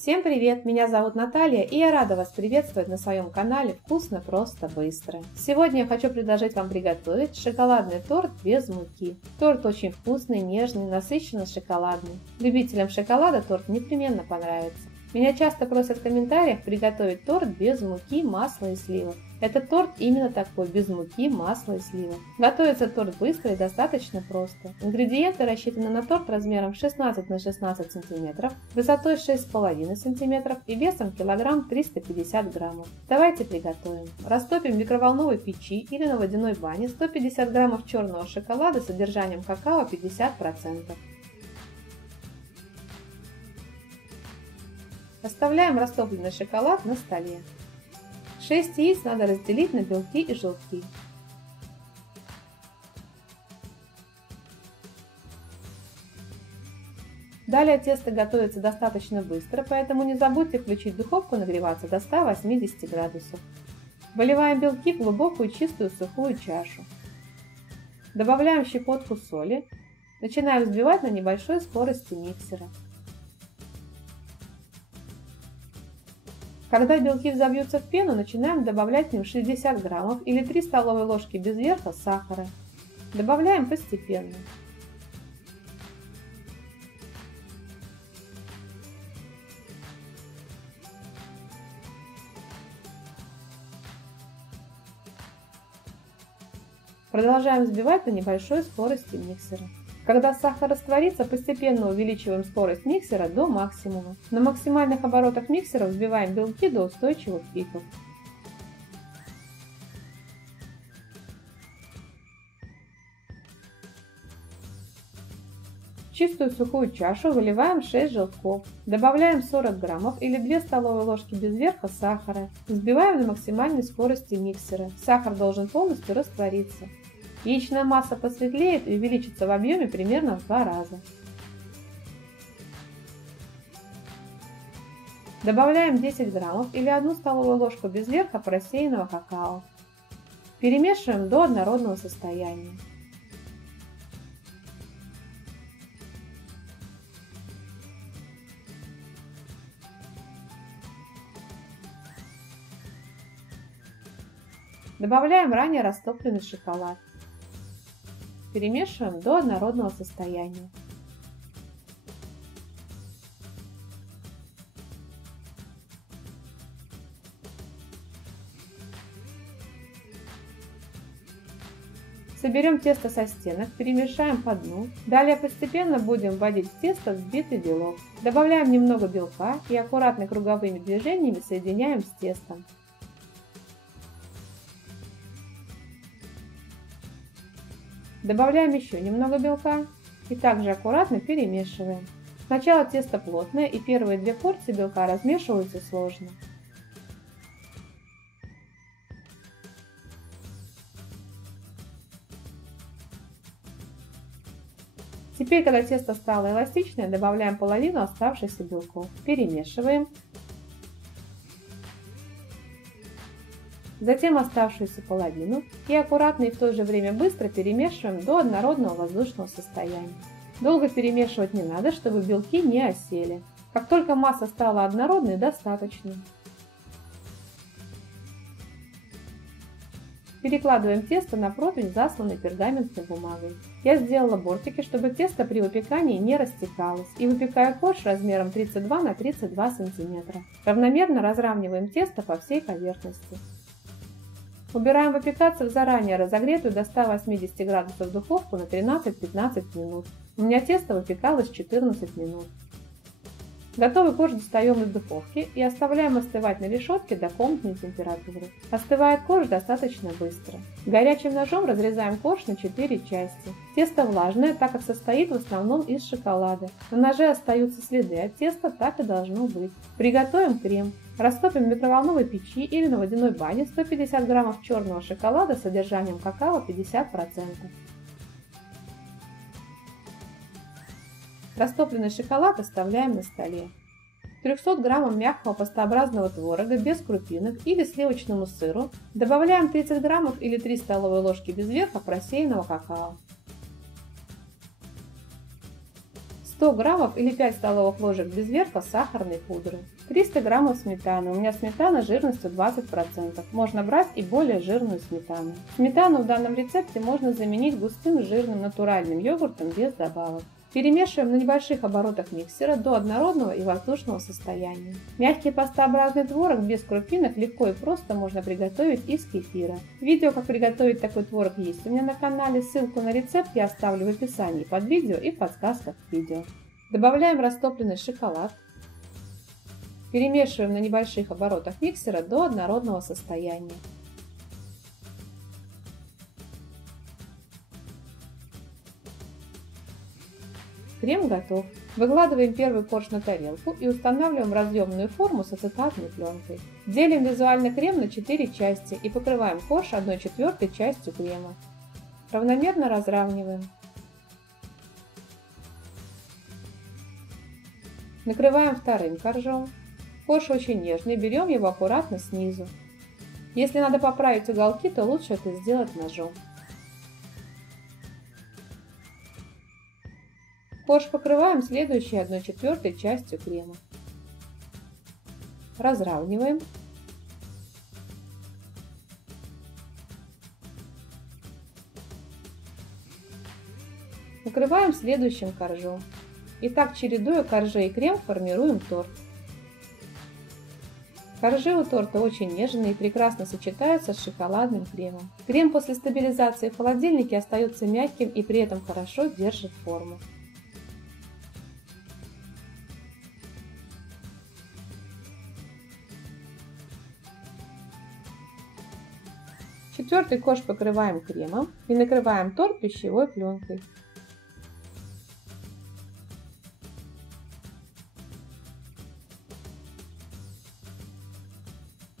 Всем привет! Меня зовут Наталья, и я рада вас приветствовать на своем канале «Вкусно, просто, быстро». Сегодня я хочу предложить вам приготовить шоколадный торт без муки. Торт очень вкусный, нежный, насыщенно шоколадный. Любителям шоколада торт непременно понравится. Меня часто просят в комментариях приготовить торт без муки, масла и сливок. Этот торт именно такой, без муки, масла и сливок. Готовится торт быстро и достаточно просто. Ингредиенты рассчитаны на торт размером 16 на 16 см, высотой 6,5 см и весом килограмм 350 граммов. Давайте приготовим. Растопим в микроволновой печи или на водяной бане 150 граммов черного шоколада с содержанием какао 50%. Оставляем растопленный шоколад на столе. 6 яиц надо разделить на белки и желтки. Далее тесто готовится достаточно быстро, поэтому не забудьте включить духовку нагреваться до 180 градусов. Выливаем белки в глубокую чистую сухую чашу. Добавляем щепотку соли. Начинаем взбивать на небольшой скорости миксера. Когда белки взобьются в пену, начинаем добавлять к ним 60 граммов или 3 столовые ложки без верха сахара. Добавляем постепенно. Продолжаем взбивать на небольшой скорости миксера. Когда сахар растворится, постепенно увеличиваем скорость миксера до максимума. На максимальных оборотах миксера взбиваем белки до устойчивых пиков. В чистую сухую чашу выливаем 6 желтков. Добавляем 40 граммов или 2 столовые ложки без верха сахара. Взбиваем на максимальной скорости миксера. Сахар должен полностью раствориться. Яичная масса посветлеет и увеличится в объеме примерно в 2 раза. Добавляем 10 граммов или 1 столовую ложку без верха просеянного какао. Перемешиваем до однородного состояния. Добавляем ранее растопленный шоколад. Перемешиваем до однородного состояния. Соберем тесто со стенок, перемешаем по дну. Далее постепенно будем вводить в тесто взбитый белок. Добавляем немного белка и аккуратно круговыми движениями соединяем с тестом. Добавляем еще немного белка и также аккуратно перемешиваем. Сначала тесто плотное и первые 2 порции белка размешиваются сложно. Теперь, когда тесто стало эластичное, добавляем половину оставшихся белков. Перемешиваем. Затем оставшуюся половину и аккуратно и в то же время быстро перемешиваем до однородного воздушного состояния. Долго перемешивать не надо, чтобы белки не осели. Как только масса стала однородной, достаточно. Перекладываем тесто на противень, засланный пергаментной бумагой. Я сделала бортики, чтобы тесто при выпекании не растекалось, и выпекаю корж размером 32 на 32 см. Равномерно разравниваем тесто по всей поверхности. Убираем выпекаться в заранее разогретую до 180 градусов духовку на 13-15 минут. У меня тесто выпекалось 14 минут. Готовый корж достаем из духовки и оставляем остывать на решетке до комнатной температуры. Остывает корж достаточно быстро. Горячим ножом разрезаем корж на 4 части. Тесто влажное, так как состоит в основном из шоколада. На ноже остаются следы от теста, так и должно быть. Приготовим крем. Растопим в микроволновой печи или на водяной бане 150 граммов черного шоколада с содержанием какао 50%. Растопленный шоколад оставляем на столе. 300 граммам мягкого пастообразного творога без крупинок или сливочному сыру добавляем 30 граммов или 3 столовые ложки без верха просеянного какао. 100 граммов или 5 столовых ложек без верха сахарной пудры, 300 граммов сметаны. У меня сметана жирностью 20%. Можно брать и более жирную сметану. Сметану в данном рецепте можно заменить густым жирным натуральным йогуртом без добавок. Перемешиваем на небольших оборотах миксера до однородного и воздушного состояния. Мягкий пастообразный творог без крупинок легко и просто можно приготовить из кефира. Видео, как приготовить такой творог, есть у меня на канале. Ссылку на рецепт я оставлю в описании под видео и в подсказках к видео. Добавляем растопленный шоколад. Перемешиваем на небольших оборотах миксера до однородного состояния. Крем готов. Выкладываем первый корж на тарелку и устанавливаем разъемную форму с ацетатной пленкой. Делим визуально крем на 4 части и покрываем корж 1/4 частью крема. Равномерно разравниваем. Накрываем вторым коржом. Корж очень нежный, берем его аккуратно снизу. Если надо поправить уголки, то лучше это сделать ножом. Корж покрываем следующей 1/4 частью крема. Разравниваем. Накрываем следующим коржом. И так, чередуя коржи и крем, формируем торт. Коржи у торта очень нежные и прекрасно сочетаются с шоколадным кремом. Крем после стабилизации в холодильнике остается мягким и при этом хорошо держит форму. Четвертый корж покрываем кремом и накрываем торт пищевой пленкой.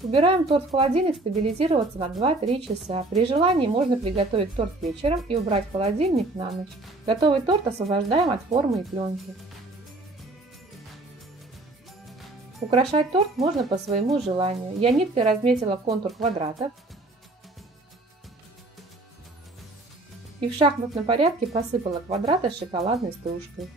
Убираем торт в холодильник стабилизироваться на 2-3 часа. При желании можно приготовить торт вечером и убрать в холодильник на ночь. Готовый торт освобождаем от формы и пленки. Украшать торт можно по своему желанию. Я ниткой разметила контур квадратов и в шахматном порядке посыпала квадраты шоколадной стружкой.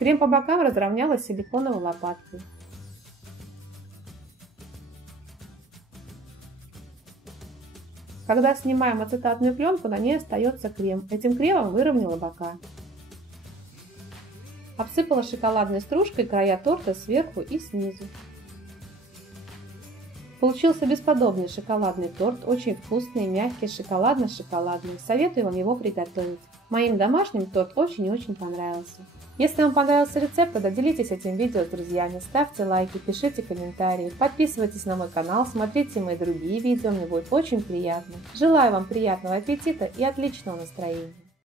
Крем по бокам разровняла силиконовой лопаткой. Когда снимаем ацетатную пленку, на ней остается крем. Этим кремом выровняла бока. Обсыпала шоколадной стружкой края торта сверху и снизу. Получился бесподобный шоколадный торт, очень вкусный, мягкий, шоколадно-шоколадный. Советую вам его приготовить. Моим домашним торт очень и очень понравился. Если вам понравился рецепт, тогда делитесь этим видео с друзьями, ставьте лайки, пишите комментарии, подписывайтесь на мой канал, смотрите мои другие видео, мне будет очень приятно. Желаю вам приятного аппетита и отличного настроения.